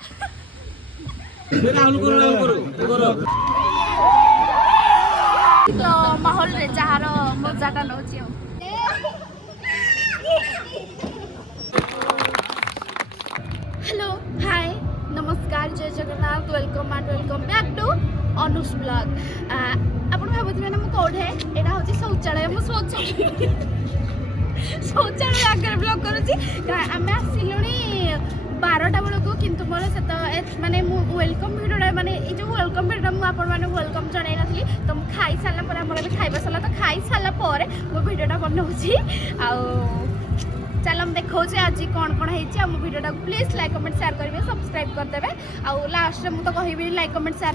तो माहौल रे जार मजाटा नौ हेलो हाय नमस्कार जय Jagannath welcome and welcome back to Anu's blog आप भावुथे ना मुझे कौटे यहाँ हूँ शौचालय मुझे शौचालय आगे ब्लॉग करें आसिलु 12टा बेलू किंतु मोर से माने वेलकम भिडियोटा माने जो वेलकम भिडियोटा मुझे वेलकम जन नी तो मुझे खाई सारापर आम खाଇବା सरला तो खाई सारापर मो भिडियोटा बनाऊँगी चल देखा आज कौन कौन है मो भिडियोटा प्लीज लाइक कमेंट शेयर करेंगे सब्सक्राइब करदे आउ लास्ट में मुझे कहबी लाइक कमेंट शेयर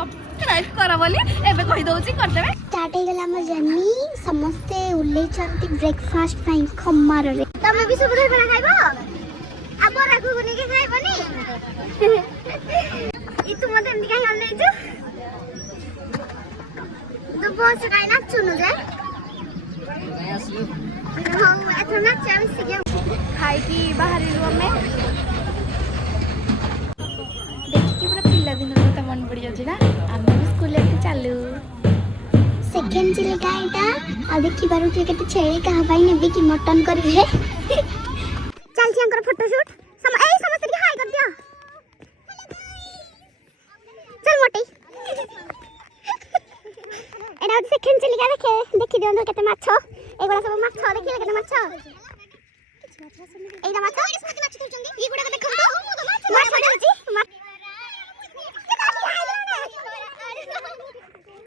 सब्सक्राइब कर बोली एबे कहि दउची करदे स्टार्ट हो गला हमर जर्नी समस्ते उल्ले चंती ब्रेकफास्ट फाइन खम्मार रे तमे भी सब बना खाइबो अब राखू बने के खाइबनी ई तुम मते एमदी काई हम नै छु तो बस काई ना चुनु जे हां एथो ना चांस के खाई की बाहर लु हमें देखि पूरा पिला दिन तो मन पड़ी जाछि ना हम स्कूल ले चालू सेकेंड चिली गाइटा आ देखि बारू के केते छेली कहा भाई नेबी की मटन करबे चल छी अंकर फोटो शूट ए समस्त के हाय कर दियो चल मोटी एना सेकेंड चिली का देखे देखि दियो केते माछो एगोला सब माछो देखि केते माछो एदा माछो इसमें माछ तुचंदी ई गुडा के देखम तो माछ पड़ाउची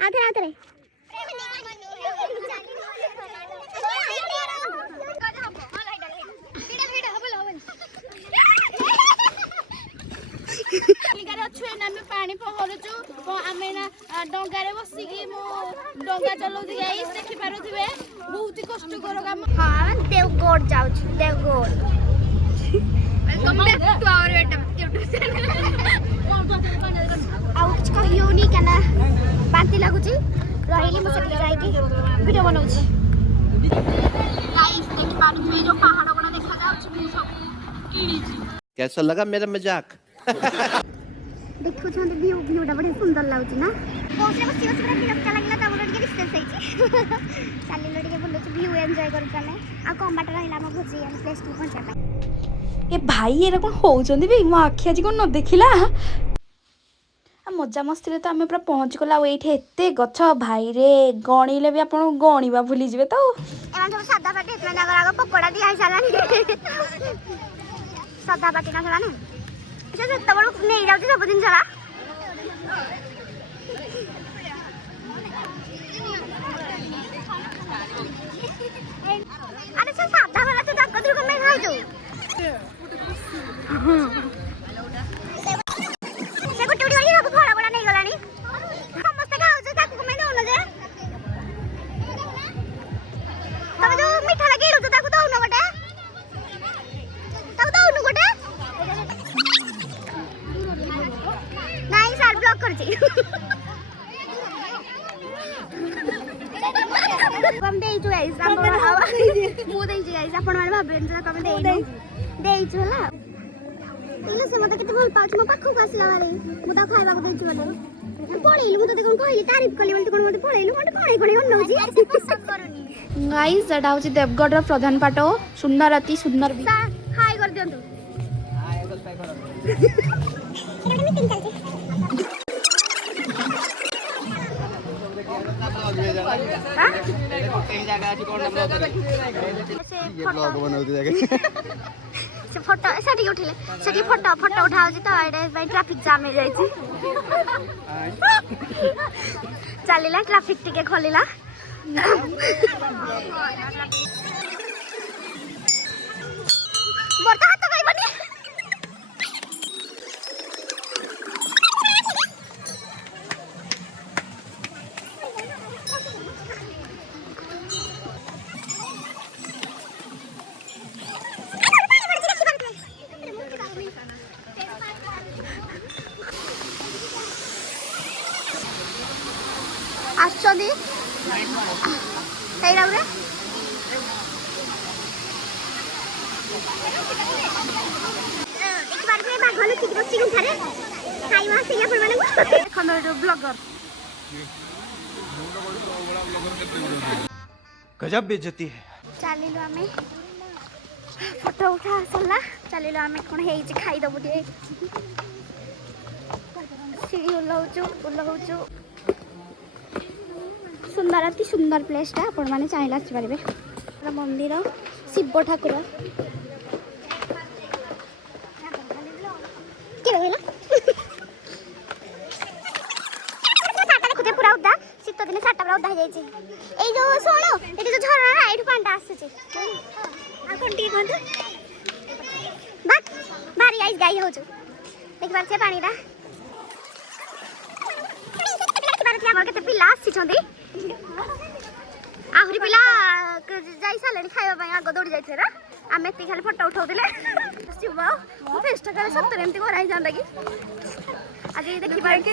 आधे आधे पानी पहरुचु आम डंगारे बसिकी मो डंगा चलाउथि गाइस देखि पारुथिबे बहुत ही कष्टकर काम हां देवगढ़ जाउ Deogarh welcome back to our YouTube channel आउ कुछ कहियोनी कना बांती लागुची रहिली म सके जाई की वीडियो बनाउची गाइस देखि पारुथिबे जो पहाड़ गुडा देखा जाउची मु सब किणीची कैसा लगा मेरा मजाक देखो छन व्यूटा बड़ी सुंदर लागुची ना बस रे बसी पूरा विरक्ता लागला त बोल टिके डिस्टेंस होईची चाली लडिके बोलुची व्यू एन्जॉय करू चले आ कम बाट रहिला म भोजी एंड प्लेस टू पहुंचा पाए ए भाई एरा कोन होउचंदी बे मो आखि आज कोन न देखिला आ मजा मस्ती रे तो आमे पूरा पहुंच गला एठे एते गछ भाई रे गणिले भी आपण गणिबा भूली जिवे तो एमान सब सादा पाटी इतना नगर आगे पकोड़ा दिया सालानी सादा पाटी ना सालानी अच्छा से तबड़ नहीं जाउची सब दिन साला अरे से सादा वाला तो दाक दुर को मैं खाइ दो से को टुडी वाली सब फड़ा बड़ा नहीं गलानी समस्त खाउ जे ताकू को मैं दोनो जे तमे जो मीठा लगे तो ताकू दोनो गोटे ताकू दोनो गोटे नहीं सार ब्लॉक कर छी हम देई छु गाइस हम मु देई छु गाइस आपण माने भाबेन जे कमे देई छु हला इले से मते केते भल पाछ म पाखु आसला वाले मु ता खाइबा को देई छु वाले पळेलु मु तो देखन कहली तारीफ कली बोलते कोन मते पळेलु मते कोणे कोणे होनौजी पसंद करूनी गाइस एटा होची देवगढ़ रो प्रधान पाट सुंदर अति सुंदर भी हाय कर दियंतु हाय कर पाई करो एटा मीटिंग चलते से फोटो सेठी उठिले सेठी फोटो उठाउ जी तो एडे भाई ट्रैफिक जाम हो जाई छी चलिला ट्रैफिक टिके खोलिला बरता हाथ गई बनी आछदी हेरा रे एक बार में बाघ ଆସିକି ବସି ଗୁମ୍ଫାରେ ଖାଇବା ଆସିକି ଆପଣମାନଙ୍କୁ ଦେଖନ୍ତୁ ଏଇଟା ବ୍ଲଗର गजब बेइज्जती है। ଚାଲିଲୁ ଆମେ ଫଟୋ ଉଠା ସରିଲା ଚାଲିଲୁ ଆମେ କ'ଣ ହେଇଛି ଖାଇଦେବୁ ଟିକେ ସିଡ଼ି ଓହ୍ଲଉଛୁ ସୁନ୍ଦର ଅତି ସୁନ୍ଦର ପ୍ଲେସ୍ଟା ଆପଣମାନେ ଚାହିଁଲେ ଆସିପାରିବେ ମନ୍ଦିର ଶିବ ଠାକୁର ପୁରା ଉଦା ଶୀତ ଦିନେ ଶାଢ଼ୀଟା ପୁରା ଉଦା ହେଇଯାଇଛି ଏଇ ଯୋଉ ଶୁଣ ଏଠି ଯୋଉ ଝରଣା ଏଇଠୁ ପାଣିଟା ଆସୁଛି ଆଉ କ'ଣ ଟିକେ କୁହନ୍ତୁ ବାକ୍ ଭାରି ଆଇସ୍ ଗାଈ ହଉଛୁ ଦେଖିପାରୁଛେ ପାଣିଟା ଆମର କେତେ ପିଲା ଆସିଛନ୍ତି ଆହୁରି ପିଲା ଯାଇ ସାରିଲେଣି ଖାଇବା ପାଇଁ ଆଗ ଦୌଡ଼ି ଯାଇଥିଲେ ନା ଆମେ ଏତିକି ଖାଲି ଫଟୋ ଉଠାଉଥିଲେ ଶିବ ଫେସ୍ଟା କାଳେ ସତରେ ଏମିତି କରା ହେଇଯାନ୍ତା କି ଆଜି ଦେଖିପାରୁଛି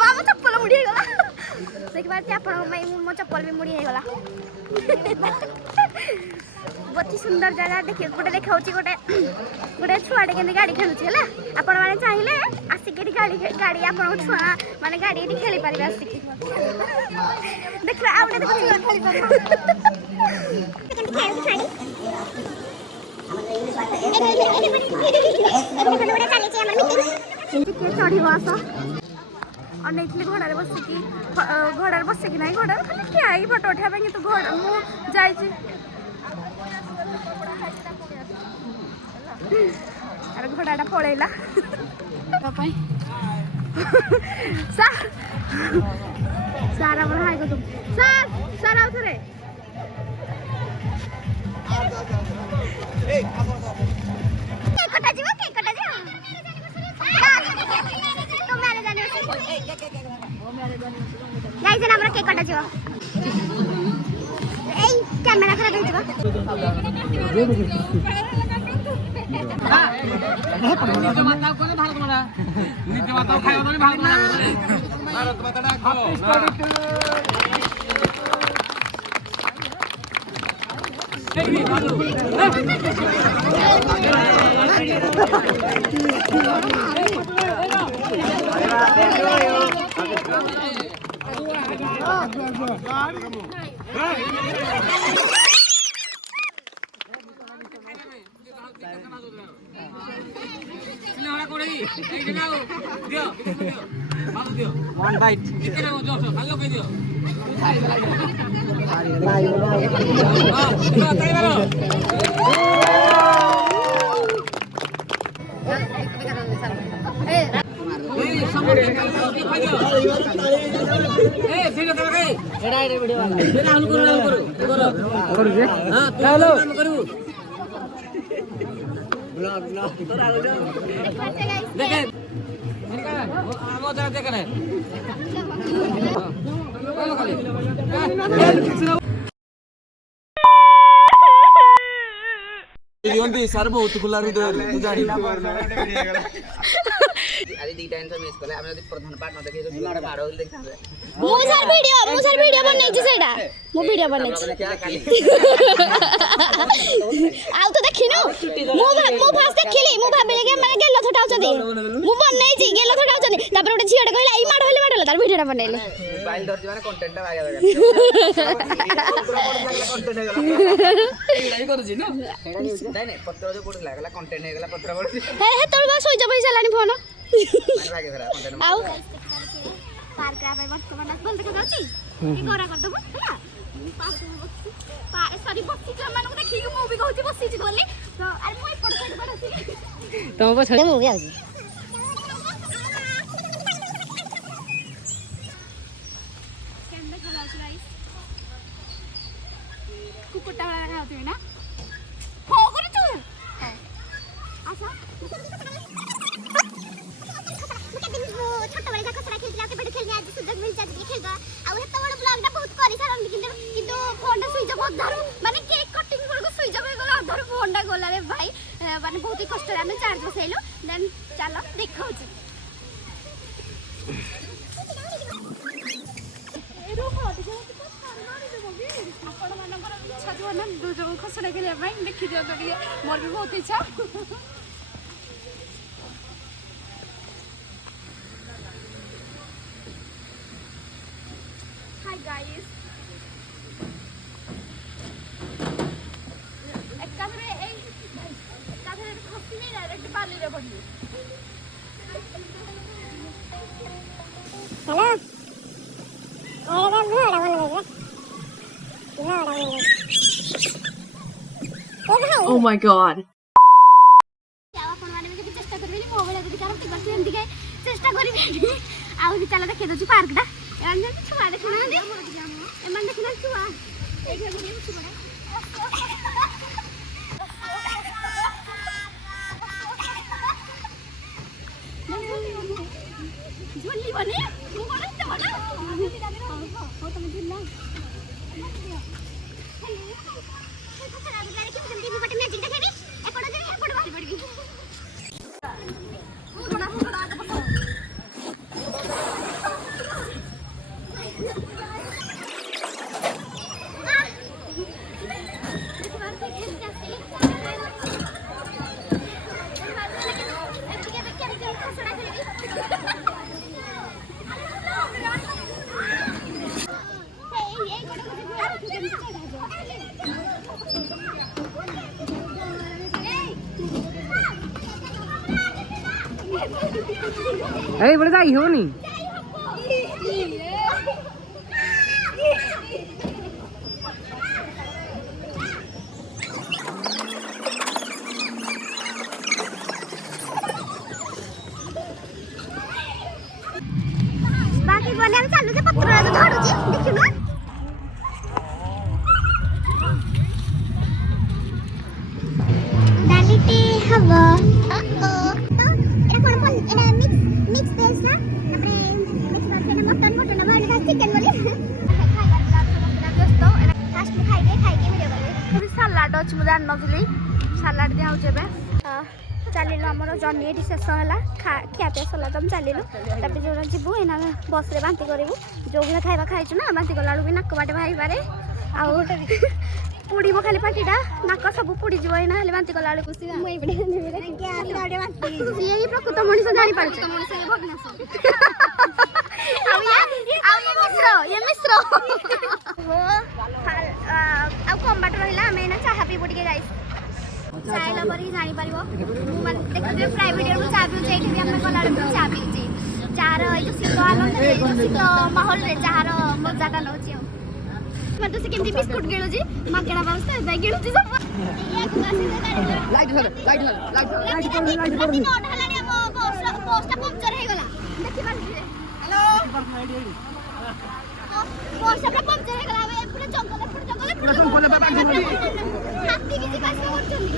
ମୋ ଚପଲ ମୁଡ଼ି ହେଇଗଲା ଦେଖିପାରୁଛି ଆପଣଙ୍କ ପାଇଁ ମୋ ଚପଲ ବି ମୁଡ଼ି ହେଇଗଲା ଅତି ସୁନ୍ଦର ଜାଗା ଗୋଟେ ଦେଖାଉଛି ଗୋଟେ ଛୁଆଟେ କେମିତି ଗାଡ଼ି ଖେଳୁଛି ହେଲା ଆପଣମାନେ ଚାହିଁଲେ ଆସିକି ଏଠି ଗାଡ଼ି ଆପଣଙ୍କ ଛୁଆ ମାନେ ଗାଡ଼ି ଏଠି ଖେଳି ପାରିବେ ଆସିକି ଦେଖିବା ଆଉ ଗୋଟେ ଟିକେ ଚଢ଼ିବ ଆସ ଅନେଇଥିଲି ଘୋଡ଼ାରେ ବସିକି ନାହିଁ ଘୋଡ଼ାରେ ଖାଲି ଠିଆ ହେଇକି ଫଟୋ ଉଠାଇବା ପାଇଁ କିନ୍ତୁ ମୁଁ ଯାଇଛି ଆରେ ଘୋଡ଼ାଟା ପଳେଇଲା ପାଇଁ ସାର୍ ଆମର ହାଇ କରୁଛୁ ସାର୍ ଆଉ ଥରେ ଆମର କେକ୍ କଟାଯିବ ଏଇ କ୍ୟାମେରା ଖରାପ ହେଇଯିବ ସାର୍ ବହୁତ ଖୋଲା ହୃଦୟରୁ ତୁ ଜାଣିଲୁ ଆଜି ଦିଟା ଜିନିଷ ମିସ୍ କଲେ ଆମେ ଯଦି ପ୍ରଧାନ ପାଠ ନ ଦେଖେଇ ମାଡ଼ ବୋଲି ଦେଖିଥାନ୍ତେ ମୁଁ ସାର୍ ଭିଡ଼ିଓ ବନେଇଛି ସେଇଟା ମୁଁ ଭିଡ଼ିଓ ବନେଇଛି ଆଉ ତ ଦେଖିନୁ ମୁଁ ଫାଷ୍ଟ ଦେଖିଲି ମୁଁ ଭାବିଲି କି ମାନେ ଗେଲ ଥଟାଉଛନ୍ତି ମୁଁ ବନେଇଛି ଗେଲ ଥଟାଉଛନ୍ତି ତାପରେ ଗୋଟେ ଝିଅଟେ କହିଲା ଏଇ ମାଡ଼ ହେଲେ ତାର ଭିଡ଼ିଓଟା ବନେଇଲି ମୋବାଇଲ ଧରିଛି ମାନେ କଣ୍ଟେଣ୍ଟଟା ବାଗିଆ ନାଇଁ ପତ୍ର ଯୋଉ ପଡୁଥିଲା ଗଲା କଣ୍ଟେଣ୍ଟ ହେଇଗଲା ପତ୍ର ପଡୁଛି ହେତେବେଳେ ବା ସୁଇଚ୍ ଅଫ୍ ହେଇସାରିଲାଣି ଫୋନ ଆଉ ପାର୍କ ଆମେ ବର୍ତ୍ତମାନ ଭଲ ଦେଖାଯାଉଛି ଗରା କରିଦେବୁ ହେଲା ସରି ବସିଛୁ ଏମାନଙ୍କୁ ଦେଖିକି ମୁଁ ବି କହୁଛି ବସିଛି ବୋଲି ତ ଆରେ ମୁଁ ଏପଟ ସାଇଡ୍ ପଟ ଆସିଲି ତମ ପଛରେ ମୁଁ ବି ଆଉଛି କେମିତି ଦେଖାଯାଉଛି ଗାଇସ୍ କୁକୁରଟା ଭଳିଆ ଦେଖାଯାଉଥିବି ନା ହଁ କରୁଛୁ ଆସ ଛୋଟବେଳେ ଯାକ ଖସରା ଖେଳିଥିଲା କେବେଠୁ ଖେଳିନି ଆଜି ସୁଯୋଗ ମିଳିଛି ଆଜି ଟିକେ ଖେଳିବା ଆଉ ଏତେ ବଡ଼ ବ୍ଲଗ୍ଟା ବହୁତ କରିସାରନ୍ତି କିନ୍ତୁ ଫୋନ୍ଟା ସୁଇଚ୍ ଅଫ୍ ଅଧାରୁ ମାନେ କେକ୍ କଟିଂ ବେଳକୁ ସୁଇଚ୍ ଅଫ୍ ହେଇଗଲା ଅଧାରୁ ଫୋନ୍ଟା ଗଲାରେ ଭାଇ ମାନେ ବହୁତ କଷ୍ଟରେ ଆମେ ଚାର୍ଜ ବସେଇଲୁ ଦେନ୍ ଚାଲ ଦେଖାଉଛି ଆପଣମାନଙ୍କର ଇଚ୍ଛା ଥିବ ନା ଯୋଉ ଖସଡ଼ା ଖେଳିବା ପାଇଁ ଦେଖିଦିଅନ୍ତୁ ଟିକେ ମୋର ବି ବହୁତ ଇଚ୍ଛା रे पड़ी हेलो एड़ा घोड़ा बोल गया घोड़ा बोल गया Oh my god. आपण माने में चेष्टा करबेनी मोबाइल आदि कारण ती बस एंती के चेष्टा करबेनी आउ चला देखे दछु पार्क दा एमान जे छुआ देखना दे एमान देखना छुआ ए जे गुडी छुआ झोली बने मु कोन त बना हो तुम झुल्ला এই বলে যাই হনি बाकी बोले हम चालू जे पत्र धडू जी देखिनु डालिटी हवा तो एटा कोन एटा मिक्स वेज ना हमरे मिक्स करके मटन भरले था चिकन बोली खाइबा समस्त व्यस्त एटा फास्ट खाइके वीडियो करबे सलाड अछि मु जान नथली सलाड दिया हो जेबे चलिलु आमर जर्नी एटी शेष है खिया पिया सरला तुम चलिलु तब जो जीवु एना बस रे बांती करू जो भी खाइबा खाइछु ना बांती कला भी नाक बाटे भाई पारे आउ पुड़ीबो खाली पाटीटा नाक सब पुड़ी जीव एना खाली बांती कला खुशी मुई पडे यही प्रकृत मनीष जानि पारछ मनीष ये भगनास ये मिश्र हो आ कम बाट रहिला हमें ना चाहा पी बुटी के जाई चाय लवर ही जानी पारिबो मु मान देखते प्राइवेट रे चा पिउ जेठी भी हम कला रे चा पिउ जे चार ए जो शीत आनंद रे जो शीत माहौल रे चार मजा ता नउची मैं तो से केमती बिस्कुट गेलो जी माकेडा बाउस बे गेलो जी सब लाइट नोट हलानी हम पोस्ट पंक्चर हे गला देखि पाल हेलो पोस्ट पंक्चर हे गला ए पूरा जंगल हाथी की पास करछनी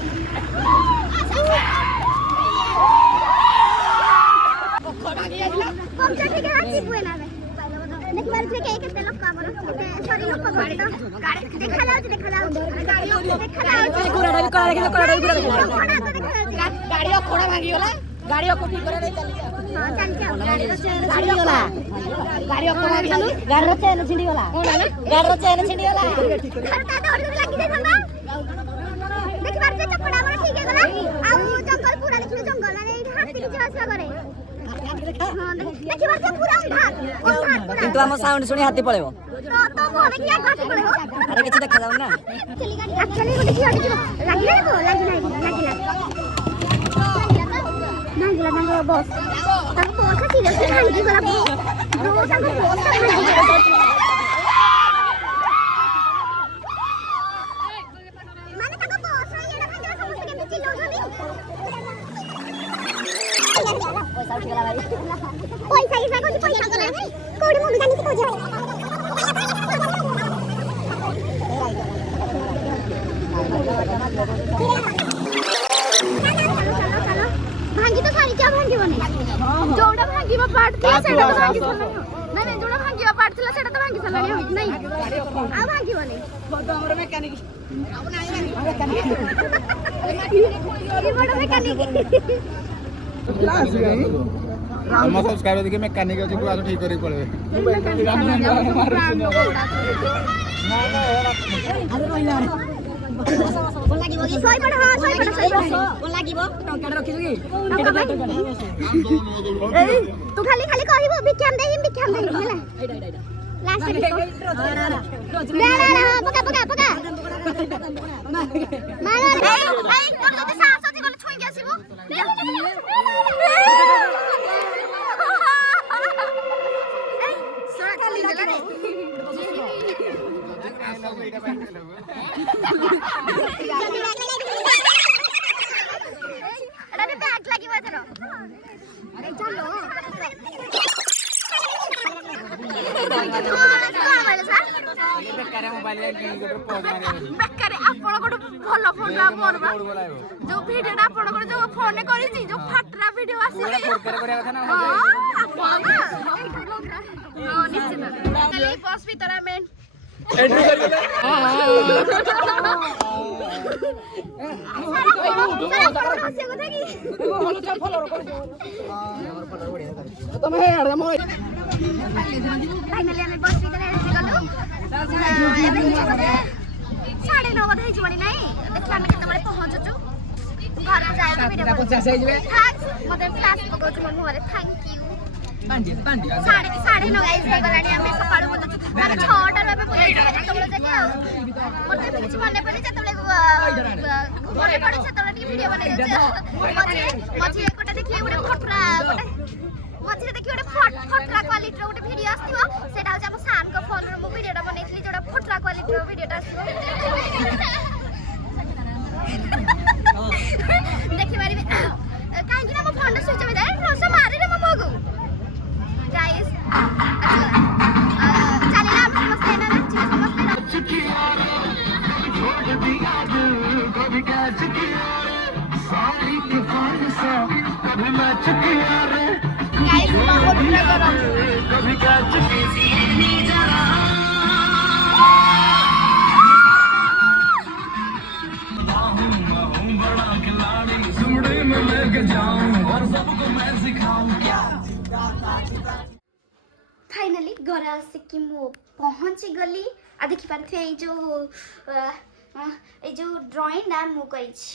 पंक्चर ठीक है हाथी पुए ना देखि बार से के केते लोक हमर सॉरी लोक गाड़ी देखा लाउ गाड़ी गुराडा भी करा गाड़ी खोड़ा भागी होला गाड़ी को ठीक करे चल हां चल चल गाड़ी होला गाड़ी को भागी चलू गाड़ी चेन छिड़ी होला गाड़ी चेन छिड़ी होला ता तो और लागी दे थाना देखि बार से चपड़ा हमर ठीक है गला आउ जंगल पूरा देखि जंगल माने हाथी की आशा करे हां देखि बार से पूरा उधार किंतु हम साउंड सुनी हाथी पळेबो तो मोने किया गाड़ी पड़ेबो अरे किछ देखा जाऊ ना एक्चुअली गोटे झियो देखिबो लागिला को लागिला नांगला बस तब पोसा सीरियसली भांगी गला ब्रो संग पोसा भांगी माने तक पोसा ये ना भांगी समझ के चिल्लो पैसा उठ गला भाई पैसा की को पैसा गला नहीं कोड़ी मुंड जानी को जाए भांगी तो सारी क्या भांगी बने जोड़ा भांगी में पार्ट थी सेटा तो भांगी नहीं नहीं जोड़ा भांगी में पार्ट थला सेटा तो भांगी सला नहीं आ भांगी बने बड़ हमर मैकेनिक ये बड़ मैकेनिक क्लास गई हम सब्सक्राइबर देखि मैकेनिक अछि को ठीक करी पड़े बोल लागिबो ई सोई पड़ हां सोई पड़ बोल लागिबो टंका रखि जोगी तू खाली खाली कहबो भिक्षाम देही होला लास्ट ना पका मार ए तो साहस अछि ଛୁଇଁକି ଆସିବୁ ଶୁଣ ଖାଲି ଦେଲାରେ ଏଟା ବ୍ୟାଗ ଲାଗିବ ଏଥର ଆରେ ଚାଲ ବେକାରେ ଆପଣଙ୍କର ଭଲ ଫୋନ ଯୋଉ ଭିଡିଓଟା ଆପଣଙ୍କର ଯୋଉ ଫୋନରେ କରିଛି ଯୋଉ ଫାଟରା ଭିଡିଓ ଆସିଛି ନିଶ୍ଚିତ ବସ୍ ଭିତରେ ଆମେ फाइनली ଆମେ ବସ୍ ଭିତରେ ଏଣ୍ଟ୍ରି କଲୁ ଏବେ ବୋଧେ 9:30 ବୋଧେ ହେଇଯିବଣି ନାଇଁ ଦେଖିବା ଆମେ କେତେବେଳେ ପହଞ୍ଚୁଛୁ ଘରକୁ ଯାଇକି ଭିଡ଼ିଓ ମତେ କ୍ଲାସ୍ ପକାଉଛି ମୋ ମୁହଁରେ ଥ୍ୟାଙ୍କ ୟୁ 9:30 ଗାଇସ୍ ହେଇଗଲାଣି ଆମେ ସକାଳୁ ବୁଲୁଛୁ ଆମେ 6ଟାରୁ ଏବେ ବୁଲୁଛୁ ଯେତେବେଳେ ଯାକେ ଆଉ ମୋତେ ଏବେ କିଛି ମନେ ପଡ଼ୁନି ଯେତେବେଳେ ମନେ ପଡ଼ୁଛି ସେତେବେଳେ ଟିକେ ଭିଡ଼ିଓ ବନେଇ ଦେଉଛି ମଝିରେ ଗୋଟେ ଦେଖିଲେ ଗୋଟେ ଫଟରା ଗୋଟେ मझे देखिए गोटे फटरा क्वालिटी गोटे वीडियो आसो सेटा हम सान को फोन मु वीडियोटा बनैली जोटा फटरा क्वालिटी वीडियोटा देखि मारि काहे कि मो फोन स्विच ऑफ जाए रोस मारे रे मो मगु गाइस चलिला हम समझते ना नाची समझते कभी का चुकी सारी के फोन से कभी मैं चुकी रे गाइस माहौल पूरा गरम कभी का चुकी नहीं जा रहा हूं बड़ा खिलाड़ी सुमड़े में लेके जाऊं और सबको मैं सिखाऊं क्या फाइनली घर आसिकी मु पहुंची गली आ देखि पारथे ए जो ड्राइंग ना मु करिछि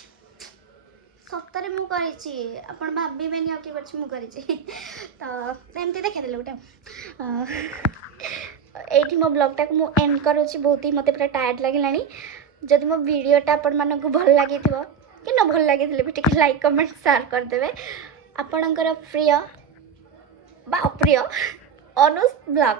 सप्ताह मु करिछि आपण भाबिबेनी कि बच्चे मु करिछि तो एमती देखेदेले गोटे एठी मो ब्लॉगटा को मु एंड करूछि बहुत ही मते पूरा टायर्ड लागिलानी जदि मो वीडियोटा आपण मानकु भल लागिथिबो कि न भल लागिथिले भी टिके लाइक कमेंट शेयर कर देबे आपणकर प्रिय बा अप्रिय अनुस ब्लॉग